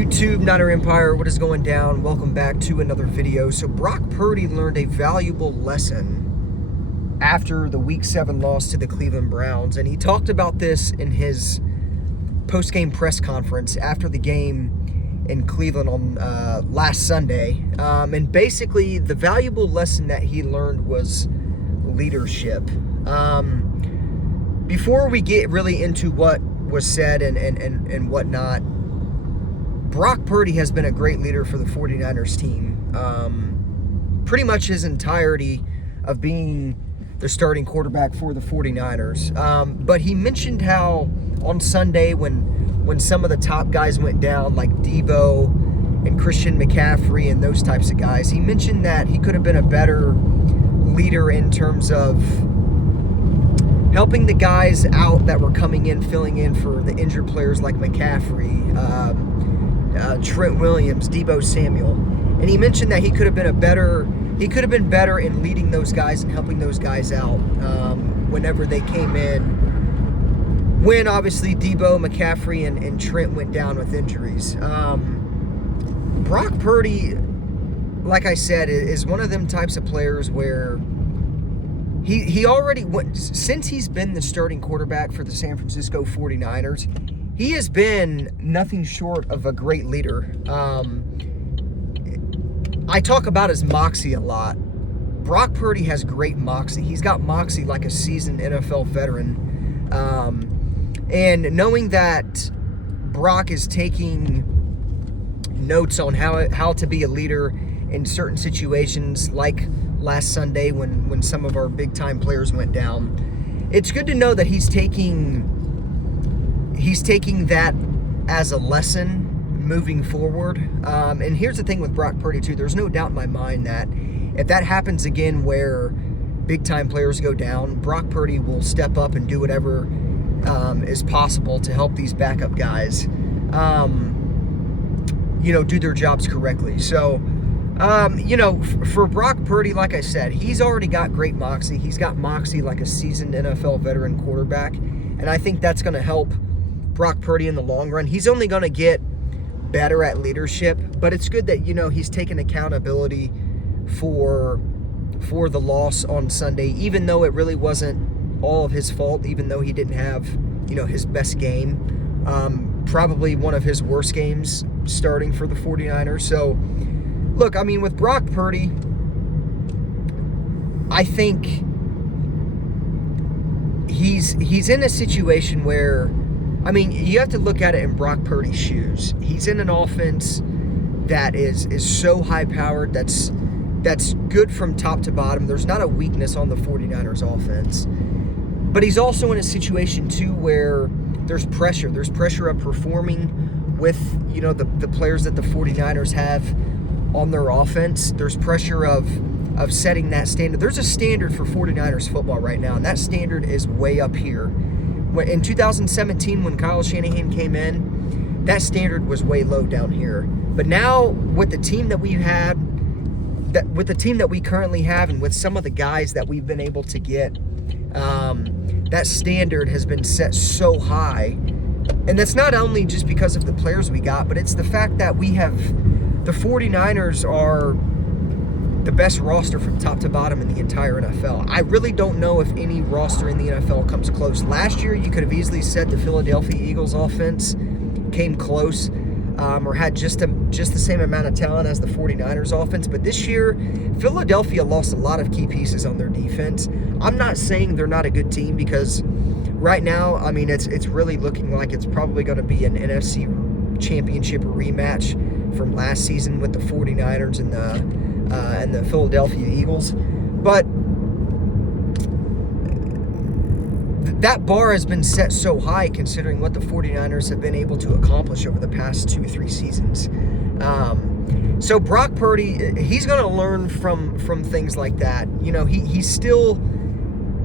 YouTube, Niner Empire, what is going down? Welcome back to another video. So Brock Purdy learned a valuable lesson after the Week 7 loss to the Cleveland Browns, and he talked about this in his post-game press conference after the game in Cleveland on last Sunday. And basically, the valuable lesson that he learned was leadership. Before we get really into what was said and whatnot, Brock Purdy has been a great leader for the 49ers team. Pretty much his entirety of being the starting quarterback for the 49ers. But he mentioned how on Sunday when some of the top guys went down, like Debo and Christian McCaffrey and those types of guys, he mentioned that he could have been a better leader in terms of helping the guys out that were coming in, filling in for the injured players like McCaffrey, Trent Williams, Debo Samuel. And he mentioned that he could have been better in leading those guys and helping those guys out whenever they came in, when obviously Debo, McCaffrey, and Trent went down with injuries. Brock Purdy, like I said, is one of them types of players where he already went, since he's been the starting quarterback for the San Francisco 49ers, he has been nothing short of a great leader. I talk about his moxie a lot. Brock Purdy has great moxie. He's got moxie like a seasoned NFL veteran. And knowing that Brock is taking notes on how to be a leader in certain situations, like last Sunday when some of our big-time players went down, it's good to know that he's taking that as a lesson moving forward. And here's the thing with Brock Purdy too. There's no doubt in my mind that if that happens again where big-time players go down, Brock Purdy will step up and do whatever is possible to help these backup guys, do their jobs correctly. So, for Brock Purdy, like I said, he's already got great moxie. He's got moxie like a seasoned NFL veteran quarterback. And I think that's going to help Brock Purdy in the long run. He's only going to get better at leadership, but it's good that, he's taken accountability for the loss on Sunday, even though it really wasn't all of his fault, even though he didn't have, his best game. Probably one of his worst games starting for the 49ers. So, look, with Brock Purdy, I think he's in a situation where, you have to look at it in Brock Purdy's shoes. He's in an offense that is so high-powered, that's good from top to bottom. There's not a weakness on the 49ers offense. But he's also in a situation, too, where there's pressure. There's pressure of performing with, the players that the 49ers have on their offense. There's pressure of setting that standard. There's a standard for 49ers football right now, and that standard is way up here. In 2017, when Kyle Shanahan came in, that standard was way low down here. But now, with the team that we had, with the team that we currently have, and with some of the guys that we've been able to get, that standard has been set so high. And that's not only just because of the players we got, but it's the fact that the 49ers are the best roster from top to bottom in the entire NFL. I really don't know if any roster in the NFL comes close. Last year, you could have easily said the Philadelphia Eagles offense came close, or had just the same amount of talent as the 49ers offense. But this year, Philadelphia lost a lot of key pieces on their defense. I'm not saying they're not a good team, because right now, it's really looking like it's probably going to be an NFC championship rematch from last season with the 49ers and the Philadelphia Eagles. But that bar has been set so high considering what the 49ers have been able to accomplish over the past 2-3 seasons. So Brock Purdy, he's going to learn from things like that. He's still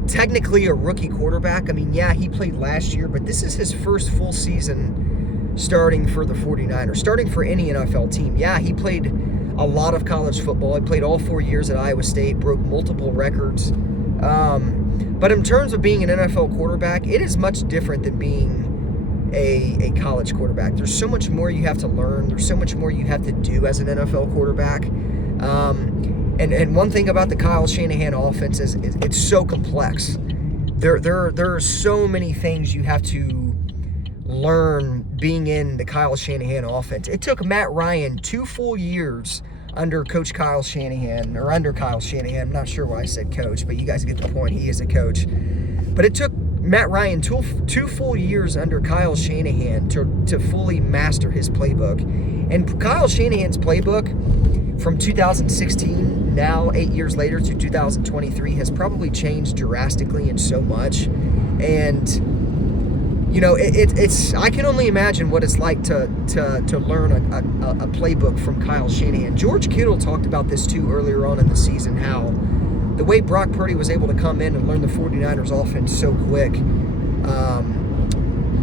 technically a rookie quarterback. He played last year, but this is his first full season starting for the 49ers, starting for any NFL team. Yeah, he played a lot of college football. He played all 4 years at Iowa State, broke multiple records. But in terms of being an NFL quarterback, it is much different than being a college quarterback. There's so much more you have to learn. There's so much more you have to do as an NFL quarterback. And one thing about the Kyle Shanahan offense is it's so complex. There are so many things you have to learn being in the Kyle Shanahan offense. It took Matt Ryan 2 full years under Coach Kyle Shanahan, or under Kyle Shanahan. I'm not sure why I said coach, but you guys get the point. He is a coach. But it took Matt Ryan two full years under Kyle Shanahan to fully master his playbook. And Kyle Shanahan's playbook from 2016, now 8 years later, to 2023 has probably changed drastically and so much. And you know, it's I can only imagine what it's like to learn a playbook from Kyle Shanahan. George Kittle talked about this too earlier on in the season, how the way Brock Purdy was able to come in and learn the 49ers offense so quick,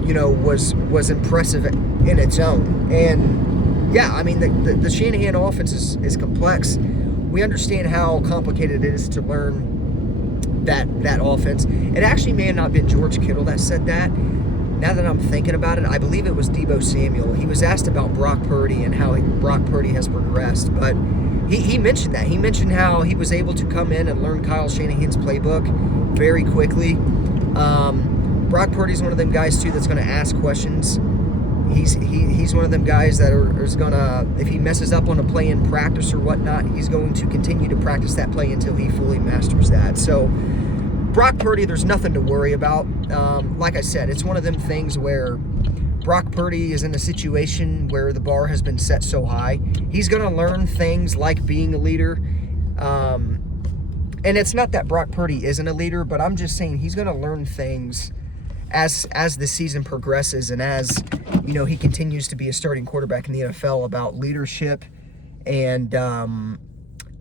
you know, was impressive in its own. And yeah, I mean, the Shanahan offense is complex. We understand how complicated it is to learn that offense. It actually may have not been George Kittle that said that. Now that I'm thinking about it, I believe it was Deebo Samuel. He was asked about Brock Purdy and how Brock Purdy has progressed, but he mentioned that. He mentioned how he was able to come in and learn Kyle Shanahan's playbook very quickly. Brock Purdy's one of them guys too that's going to ask questions. He's one of them guys that is going to, if he messes up on a play in practice or whatnot, he's going to continue to practice that play until he fully masters that. So Brock Purdy, there's nothing to worry about. Like I said, it's one of them things where Brock Purdy is in a situation where the bar has been set so high. He's going to learn things like being a leader. And it's not that Brock Purdy isn't a leader, but I'm just saying he's going to learn things as the season progresses and as, you know, he continues to be a starting quarterback in the NFL about leadership and kind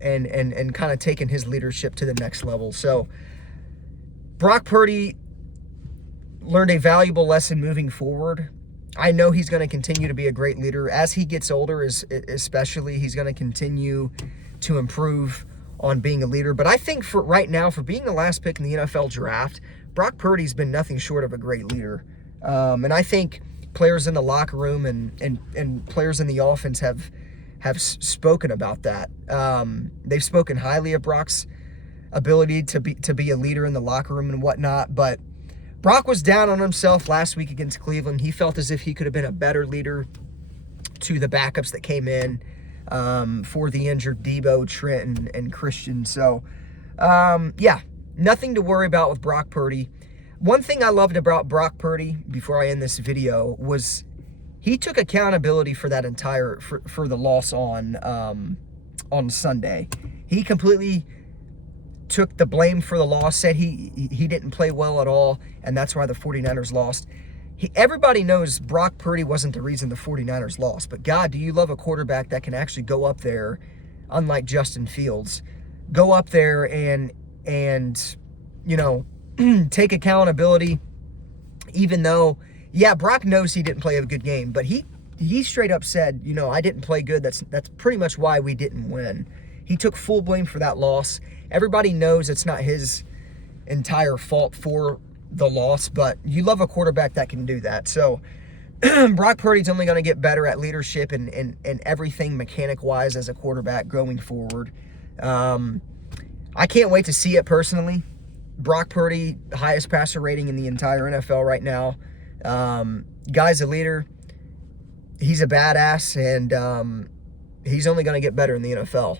of taking his leadership to the next level. So Brock Purdy learned a valuable lesson moving forward. I know he's going to continue to be a great leader. As he gets older, especially, he's going to continue to improve on being a leader. But I think for right now, for being the last pick in the NFL draft, Brock Purdy's been nothing short of a great leader. And I think players in the locker room and players in the offense have spoken about that. They've spoken highly of Brock's ability to be a leader in the locker room and whatnot, but Brock was down on himself last week against Cleveland. He felt as if he could have been a better leader to the backups that came in for the injured Deebo, Trent, and Christian. So, yeah, nothing to worry about with Brock Purdy. One thing I loved about Brock Purdy, before I end this video, was he took accountability for that for the loss on Sunday. He completely took the blame for the loss, said he didn't play well at all, and that's why the 49ers lost. Everybody knows Brock Purdy wasn't the reason the 49ers lost, but God, do you love a quarterback that can actually go up there, unlike Justin Fields, go up there and you know, take accountability, even though, yeah, Brock knows he didn't play a good game, but he straight up said, you know, I didn't play good. That's pretty much why we didn't win. He took full blame for that loss. Everybody knows it's not his entire fault for the loss, but you love a quarterback that can do that. So Brock Purdy's only going to get better at leadership and everything mechanic-wise as a quarterback going forward. I can't wait to see it personally. Brock Purdy, highest passer rating in the entire NFL right now. Guy's a leader. He's a badass, and he's only going to get better in the NFL.